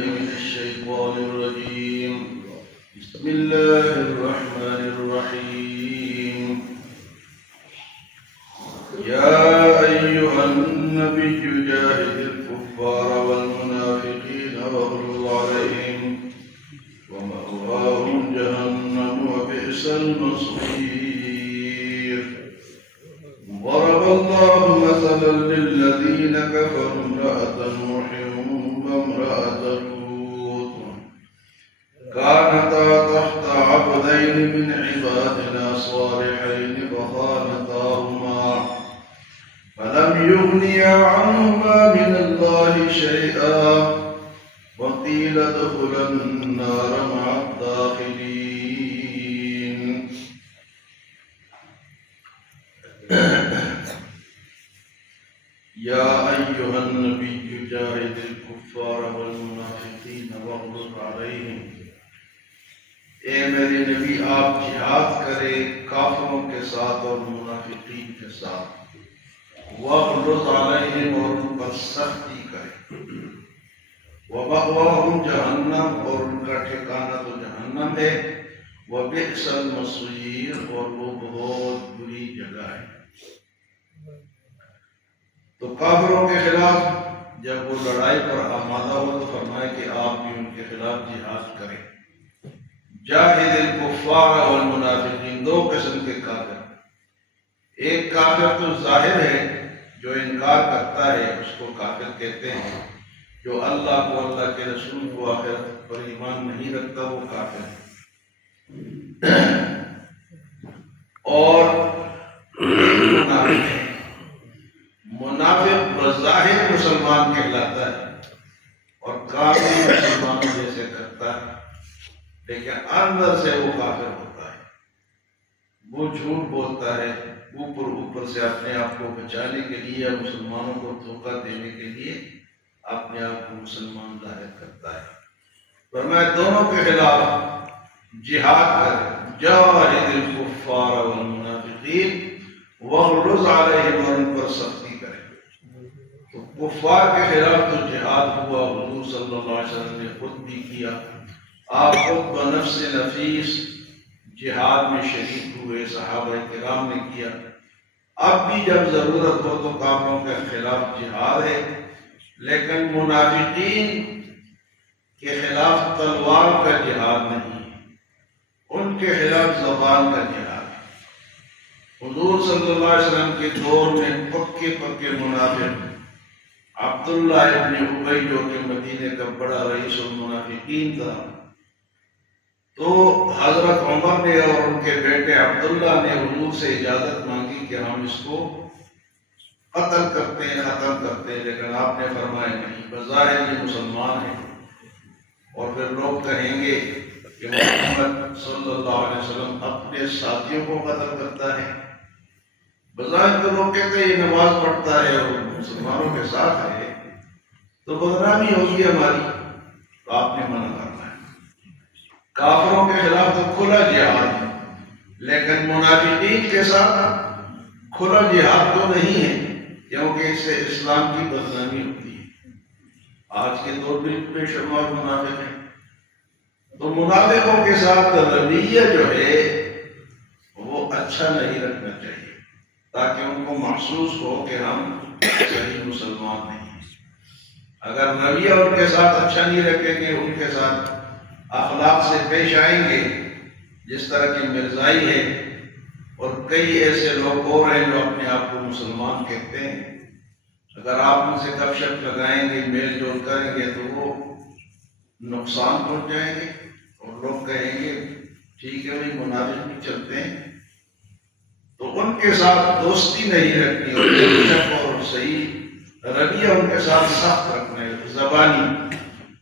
من الشيطان الرجيم. بسم الله الرحمن الرحيم. يا أيها النبي جاهد الكفار والمنافقين واغلظ عليهم ومأواهم جهنم وبئس المصير. ضرب الله مثلا للذين كفروا امرأة نوح وامرأة لوط كانتا تحت عبدين من عبادنا صالحين فخانتاهما فلم يغنيا عنهما من الله شيئا وقيل ادخلا النار مع الداخلين. يا أيها النبي جاهد الكفار والمنافقين واغلظ عليهم. اے میرے نبی آپ جہاد کرے کافروں کے ساتھ اور منافقین کے ساتھ. واغلظ علیہم اور ان پر سختی کرے. ومأواہم جہنم اور ان کا ٹھکانہ تو جہنم ہے. وبئس المصیر اور وہ بہت بری جگہ ہے. تو کافروں کے خلاف جب وہ لڑائی پر آمادہ ہو تو فرمائے کہ آپ بھی ان کے خلاف جہاد کریں. جاہد الکفار والمنافقین، دو قسم کے کافر. ایک کافر تو ظاہر ہے جو انکار کرتا ہے، اس کو کافر کہتے ہیں. جو اللہ کو، اللہ کے رسول کو، آخرت پر ایمان نہیں رکھتا وہ کافر ہے. اور منافق ہے. منافق بظاہر مسلمان کہلاتا ہے اور کافر مسلمانوں جیسے کرتا ہے، لیکن اندر سے وہ کافر ہوتا ہے. وہ جھوٹ بولتا ہے اوپر سے اپنے آپ کو بچانے کے لیے، مسلمانوں کو دھوکہ دینے کے لیے اپنے آپ کو مسلمان ظاہر کرتا ہے. فرمایا دونوں کے خلاف جہاد کرے. جاہد الکفار والمنافقین واغلظ علیہم اور ان پر سختی کرے. تو کفار کے خلاف تو جہاد ہوا، حضور صلی اللہ علیہ وسلم نے خود بھی کیا. آپ خود بنفس نفیس جہاد میں شریک ہوئے، صحابہ کرام نے کیا. اب بھی جب ضرورت ہو تو کافروں کے خلاف جہاد ہے، لیکن منافقین کے خلاف تلوار کا جہاد نہیں ہے، ان کے خلاف زبان کا جہاد ہے. حضور صلی اللہ علیہ وسلم کے دور میں پکے منافق عبداللہ ابن ابی جو کہ مدینے کا بڑا رئیس المنافقین تھا، تو حضرت عمر نے اور ان کے بیٹے عبداللہ نے حضور سے اجازت مانگی کہ ہم اس کو قتل کرتے ہیں، ختم کرتے ہیں، لیکن آپ نے فرمایا نہیں. بظاہر یہ مسلمان ہیں اور پھر لوگ کہیں گے کہ محمد صلی اللہ علیہ وسلم اپنے ساتھیوں کو قتل کرتا ہے. بظاہر تو لوگ کہتے ہیں یہ نماز پڑھتا ہے اور مسلمانوں کے ساتھ ہے، تو بدنامی ہوگی ہماری. تو آپ نے منع کرنا ہے. کافروں کے خلاف تو کھلا جہاد ہے، لیکن منافقین کے ساتھ کھلا جہاد تو نہیں ہے، کیونکہ اس سے اسلام کی بدنامی ہوتی ہے. آج کے دور میں بے شمار منافق ہیں. تو منافقوں کے ساتھ رویہ جو ہے وہ اچھا نہیں رکھنا چاہیے، تاکہ ان کو محسوس ہو کہ ہم صحیح مسلمان نہیں ہیں. اگر رویہ ان کے ساتھ اچھا نہیں رکھیں گے، ان کے ساتھ اخلاق سے پیش آئیں گے جس طرح کی مرزائی ہے اور کئی ایسے لوگ اور ہیں جو اپنے آپ کو مسلمان کہتے ہیں، اگر آپ ان سے گپ شپ لگائیں گے، میل جول کریں گے تو وہ نقصان پہنچ جائیں گے اور لوگ کہیں گے ٹھیک ہے بھائی منافق بھی چلتے ہیں. تو ان کے ساتھ دوستی نہیں رکھنی اور صحیح رویہ ان کے ساتھ سخت رکھنا ہے، زبانی.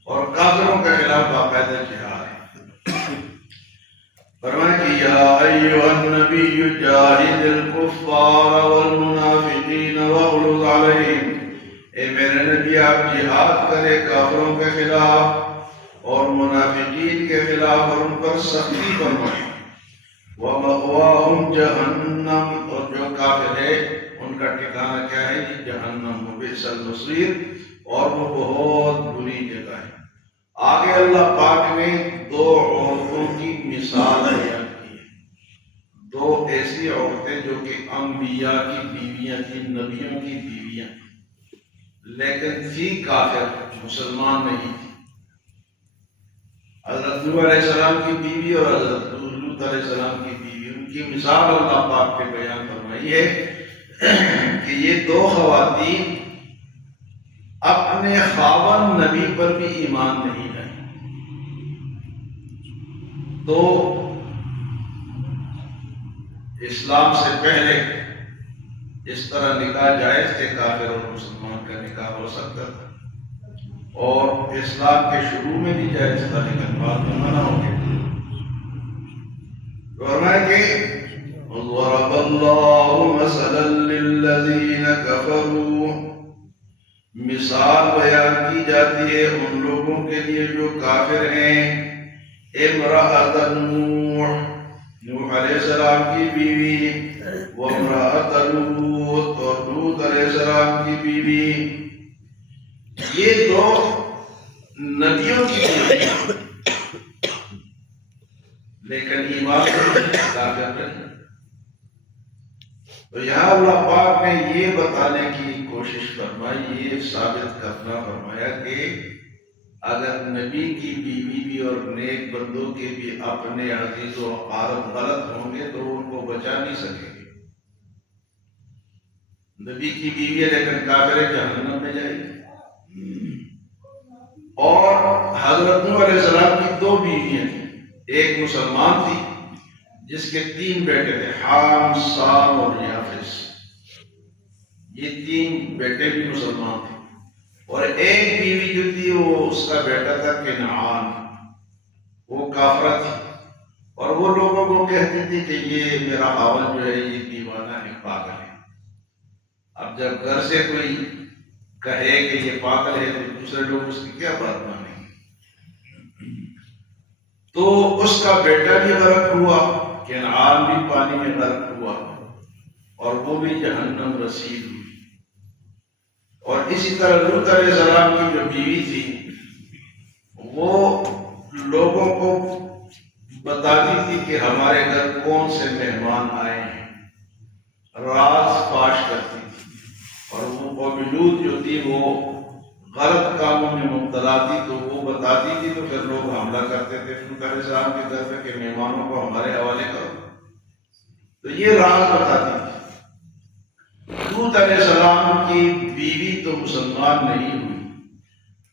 اور کافروں کے خلاف باقاعدہ جہاد ہے. فرمایا کہ یا ایھا النبی جاہد الکفار والمنافقین واغلظ علیہم. اے میرے نبی آپ جہاد کرے کافروں کے خلاف اور منافقین کے خلاف اور ان پر سختی فرمائے. وَمَأْوَاهُمْ جَهَنَّمُ اور جو کافر ہے ان کا ٹھکانہ کیا ہے؟ جہنم. وَبِئْسَ الْمَصِيرُ اور وہ بہت بری جگہ ہے. آگے اللہ پاک نے دو عورتوں کی مثال بیان کی ہے، دو ایسی عورتیں جو کہ انبیاء کی بیویاں تھیں، نبیوں کی بیویاں، لیکن تھی کافر، مسلمان نہیں تھی۔ حضرت نوح علیہ السلام کی بیوی اور حضرت لوط علیہ السلام کی بیوی، ان کی مثال اللہ پاک نے بیان فرمائی ہے کہ یہ دو خواتین اپنے خاوند نبی پر بھی ایمان نہیں لائیں، تو اسلام سے پہلے اس طرح نکاح جائز تھے، کافر اور مسلمان کا نکاح ہو سکتا تھا، اور اسلام کے شروع میں بھی جائز تھا، لیکن بعد میں منع ہو گیا۔ فرمایا کہ ضرب اللہ مثلا للذین کفروا، مثال بیان کی جاتی ہے ان لوگوں کے لیے جو کافر ہیں، امرأۃ نوح، نوح علیہ السلام کی بیوی، وامرأۃ لوط، اور لوط علیہ السلام کی بیوی، یہ دو نبیوں کی بیوی، لیکن ایمان کافر نہیں۔ تو یہاں اللہ پاک نے یہ بتانے کی کوشش فرمائی، یہ ثابت کرنا فرمایا کہ اگر نبی کی بیوی بھی اور نیک بندوں کے بھی اپنے عزیز و اقارب غلط ہوں گے تو ان کو بچا نہیں سکیں گے۔ نبی کی بیوی ہے لیکن کافر جہنم میں جائے گی۔ اور حضرت نوح علیہ السلام کی دو بیویاں تھیں، ایک مسلمان تھی جس کے 3 بیٹے تھے، حام، سام اور یافس، یہ 3 بیٹے بھی مسلمان تھے، اور ایک بیوی جو تھی وہ اس کا بیٹا تھا کنعان، وہ کافرہ تھی، اور وہ لوگوں کو کہتی تھی کہ یہ میرا خاوند جو ہے یہ دیوانہ ہے، پاگل ہے۔ اب جب گھر سے کوئی کہے کہ یہ پاگل ہے تو دوسرے لوگ اس کی کیا بات مانیں گے؟ تو اس کا بیٹا بھی غرق ہوا، کنعان بھی پانی میں غرق ہوا، اور وہ بھی جہنم رسید ہوئی۔ اور اسی طرح لوط علیہ السلام کی جو بیوی تھی وہ لوگوں کو بتاتی تھی کہ ہمارے گھر کون سے مہمان آئے ہیں، راز فاش کرتی تھی، اور وہ قوم لوط جو تھی وہ غلط کاموں میں مبتلا تھی، تو وہ بتاتی تھی تو پھر لوگ حملہ کرتے تھے لوط علیہ السلام کے گھر پہ کہ مہمانوں کو ہمارے حوالے کرو، تو یہ راز بتاتی تھی۔ لوط علیہ السلام کی بیوی تو مسلمان نہیں ہوئی،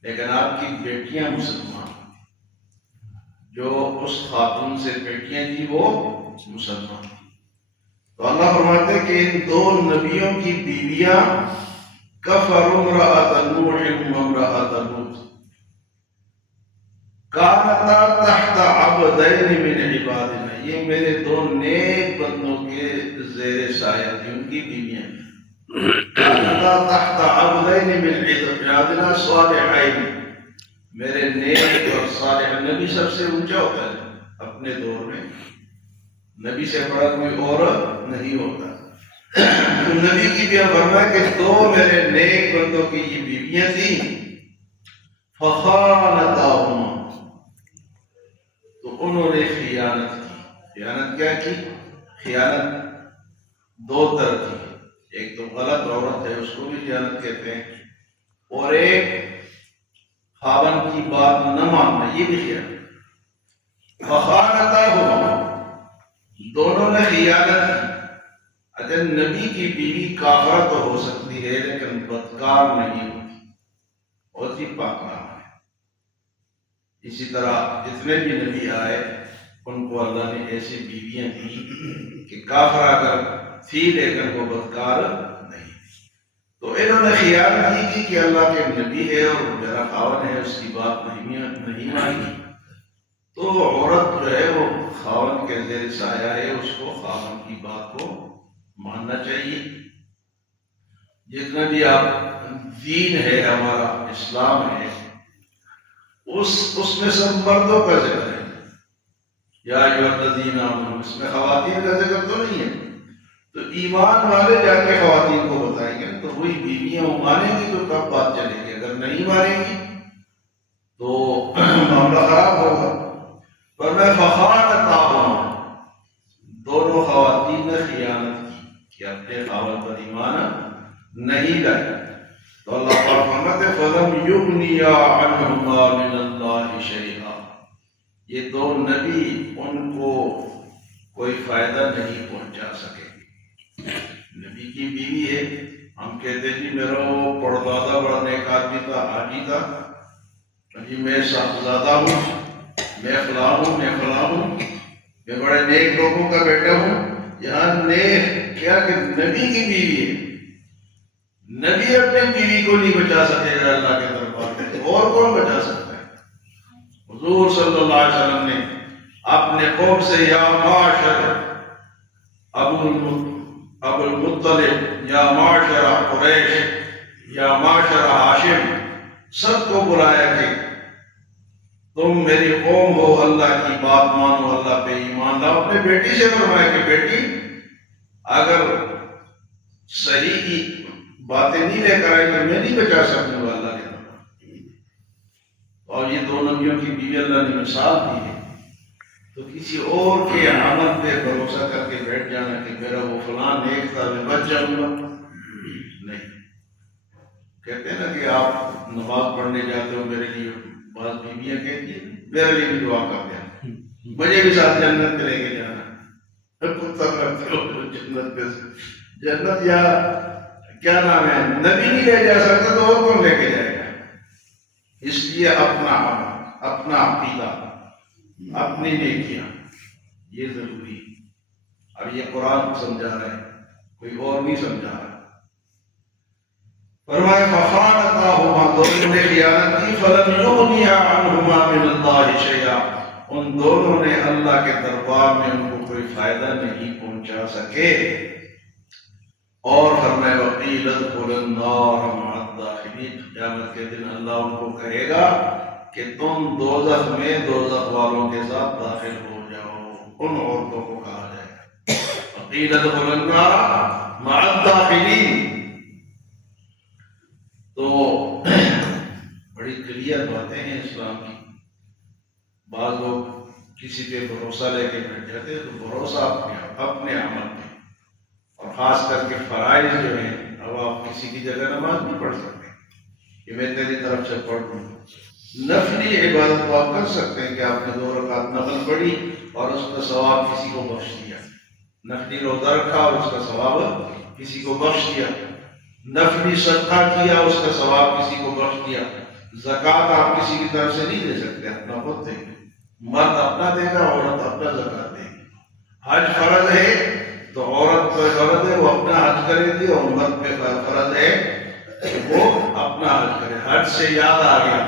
لیکن آپ کی بیٹیاں مسلمان، جو اس خاتون سے بیٹیاں تھیں وہ مسلمان۔ تو اللہ فرماتے ہیں کہ ان دو نبیوں کی بیویاں کفروا امرأۃ نوح وامرأۃ لوط کانتا تحت عبدین من عبادنا، یہ میرے 2 نیک بندوں کے زیر سایہ تھی، ان کی بیویاں کانتا تحت عبدین من عبادنا صالحین، میرے نیک اور صالح، نبی سب سے اونچا ہوتا ہے اپنے دور میں، نبی سے بڑا کوئی اور نہیں ہوتا۔ تو نبی کی بھی فرمایا کہ 2 میرے نیک بندوں کی یہ بیویاں تھیں، فخانتاہما، تو انہوں نے خیانت کی۔ خیانت کیا کی؟ خیانت 2 طرح کی، ایک تو غلط عورت ہے اس کو بھی خیانت کہتے ہیں، اور ایک خاوند کی بات نہ ماننا، یہ بھی خیانت۔ فخانتاہما، دونوں نے خیانت کی۔ اگر نبی کی بیوی کافرہ تو ہو سکتی ہے لیکن بدکار نہیں ہوتی، بہت ہی پاکیزہ ہے۔ اسی طرح جتنے بھی نبی آئے ان کو اللہ نے ایسی بیویاں دی کہ کافرہ اگر تھی لیکن وہ بدکار نہیں، تو انہوں نے خیانت کی کہ اللہ کے نبی ہے اور میرا خاوند ہے، اس کی بات نہیں مانی، تو عورت جو ہے وہ خاوند کے زیر سایہ ہے، اس کو خاوند کی بات کو ماننا چاہیے۔ جتنا بھی آپ دین ہے ہمارا اسلام ہے، اس میں سب مردوں کا ذکر ہے، یا ایھا الذین آمنوا، اس میں خواتین کا ذکر تو نہیں ہے، تو ایمان والے جا کے خواتین کو بتائیں گے، تو وہی بیویاں مانیں گی تو کب بات چلے گی، اگر نہیں مانیں گی تو معاملہ خراب ہوگا. پر میں فخانتاہما، دونوں خواتین نے خیانت کی کہ اپنے خاوند پر ایمان نہیں لائے. تو اللہ پاک فرماتے فلم یغنیا عنہما من اللہ شیئا، یہ دو نبی ان کو کوئی فائدہ نہیں پہنچا سکے. نبی کی بیوی ہے، ہم کہتے ہیں جی میرا وہ پڑدادا بڑا نیک آدمی تھا، حاجی تھا، جی میں صاحبزادہ ہوں، میں فلاں ہوں، میں فلاں ہوں، میں بڑے نیک لوگوں کا بیٹا ہوں. یہاں نیک کیا کہ نبی کی بیوی ہے. نبی اپنی بیوی کو نہیں بچا سکے گا اللہ کے دربار میں، اور کون بچا سکتا ہے؟ حضور صلی اللہ علیہ وسلم نے اپنے قوم سے یا معاشر ابو المطلب، یا معاشر قریش، یا معاشر ہاشم، سب کو بلایا کہ تم میری قوم ہو، اللہ کی بات مانو، اللہ پہ ایمان لاؤ. اپنے بیٹی سے فرمایا کہ بیٹی اگر صحیح کی باتیں نہیں لے کر آئی تو میں نہیں بچا سکوں گا اللہ کے دربار. اور یہ دو نبیوں کی بیوی اللہ نے مثال دی ہے. تو کسی اور کے عمل پہ بھروسہ کر کے بیٹھ جانا کہ میرا وہ فلاں نیک تھا میں بچ جاؤں گا، نہیں. کہتے ہیں نا کہ آپ نماز پڑھنے جاتے ہو، میرے لیے بعض بیویاں کہتی ہیں میرے لیے بھی دعا کر دینا، مجھے بھی ساتھ جنت میں لے کے جانا. جنت پہ جنت یا کیا نام ہے، نبی نہیں لے جا سکتا تو اور کون لے کے جائے گا؟ اس لیے اپنا عمل، اپنا عقیدہ، اپنی نیکیاں یہ ضروری ہے. اب یہ قرآن سمجھا رہا ہے، کوئی اور نہیں سمجھا رہا. فرمایا فخانتاہما، دونوں نے خیانت کی. فلم یغنیا عنہما من اللہ شیئا، ان دونوں نے اللہ کے دربار میں ان کو کوئی فائدہ نہیں پہنچا سکے. اور فرمایا وقیل ادخلوا النار مع الداخلین، قیامت کے دن اللہ ان کو کہے گا کہ تم دوزخ میں دوزخ والوں کے ساتھ داخل ہو جاؤ. ان عورتوں کو کہا جائے گا وقیل ادخلوا النار مع الداخلین. تو بڑی کلیئر باتیں ہیں اسلام کی. بعض لوگ کسی پہ بھروسہ لے کے بیٹھ جاتے ہیں تو بھروسہ اپنے عمل پہ، اور خاص کر کے فرائض جو ہیں. اب آپ کسی کی جگہ نماز نہیں پڑھ سکتے کہ میں تیری طرف سے پڑھ دوں. نفلی عبادت کو آپ کر سکتے ہیں کہ آپ نے 2 رکعت نفل پڑھی اور اس کا ثواب کسی کو بخش دیا. نفلی روزہ رکھا اور اس کا ثواب کسی کو بخش دیا. نفلی صدقہ کیا، اس کا ثواب کسی کو بخش دیا. زکوٰۃ آپ کسی کی طرف سے نہیں دے سکتے، اپنا خود دیں گے. مرد اپنا دے گا، عورت اپنا زکوٰۃ دے گی. حج فرض ہے تو عورت پہ فرض ہے وہ اپنا حج کرے گی، اور مرد پہ فرض ہے وہ اپنا حج کرے. حج سے یاد آ گیا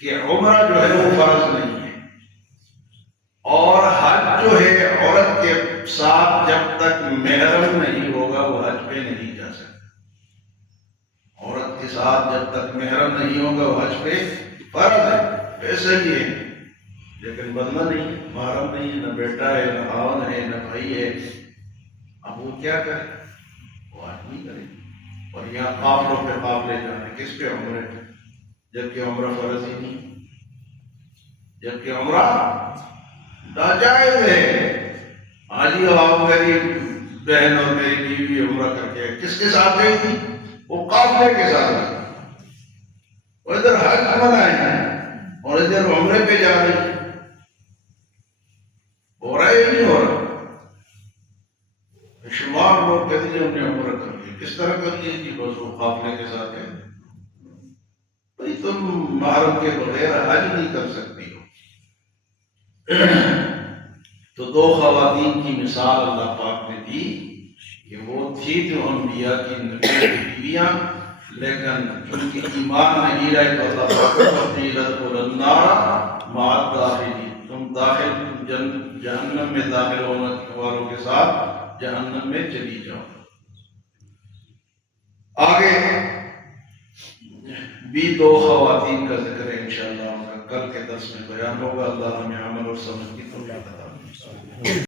کہ عمرہ جو ہے وہ فرض نہیں ہے، اور حج جو ہے عورت کے ساتھ جب تک محرم نہیں ہوگا وہ حج پہ نہیں جا سکتا. عورت کے ساتھ جب تک محرم نہیں ہوگا وہ حج پہ فرض ہے. ویسے ہی ہے لیکن بندہ نہیں، محرم نہیں ہے، نہ بیٹا ہے، نہ خاوند ہے، نہ بھائی ہے. اب وہ کیا کرے؟ وہ حج نہیں کرے. اور یہاں قافلوں پہ قافلے جانے، کس پہ عمرے پہ، جبکہ عمرہ فرض ہی نہیں، جبکہ عمرہ ناجائز ہے. آج ہی آپ میری بہن اور میری بیوی عمرہ کر کے کس کے ساتھ گئی تھی؟ وہ قافلے کے ساتھ گئی. وہ ادھر حج منائے ہیں اور ادھر عمرے پہ جا رہی. ہو رہا ہے یا نہیں ہو رہا؟ شمار لوگ کہتے ہیں ہم نے عمرہ کر لیا. کس طرح کر لیا جی؟ بس وہ قافلے کے ساتھ گئے. بھائی تم محرم کے بغیر حج نہیں کر سکتی ہو. تو 2 خواتین کی مثال اللہ پاک نے دی کہ وہ تھی جو انبیاء کی بیویاں، لیکن ان کی ایمان نہیں رہے تو اللہ پاک وقیل ادخلوا النار مع الداخلین، تم جہنم میں داخل ہونے والوں کے ساتھ جہنم میں چلی جاؤ. آگے بھی 2 خواتین کا ذکر ہے انشاءاللہ، کل کے درس میں بیان ہوگا. اللہ ہمیں عمل اور سمجھ کی توفیق عطا فرمائے.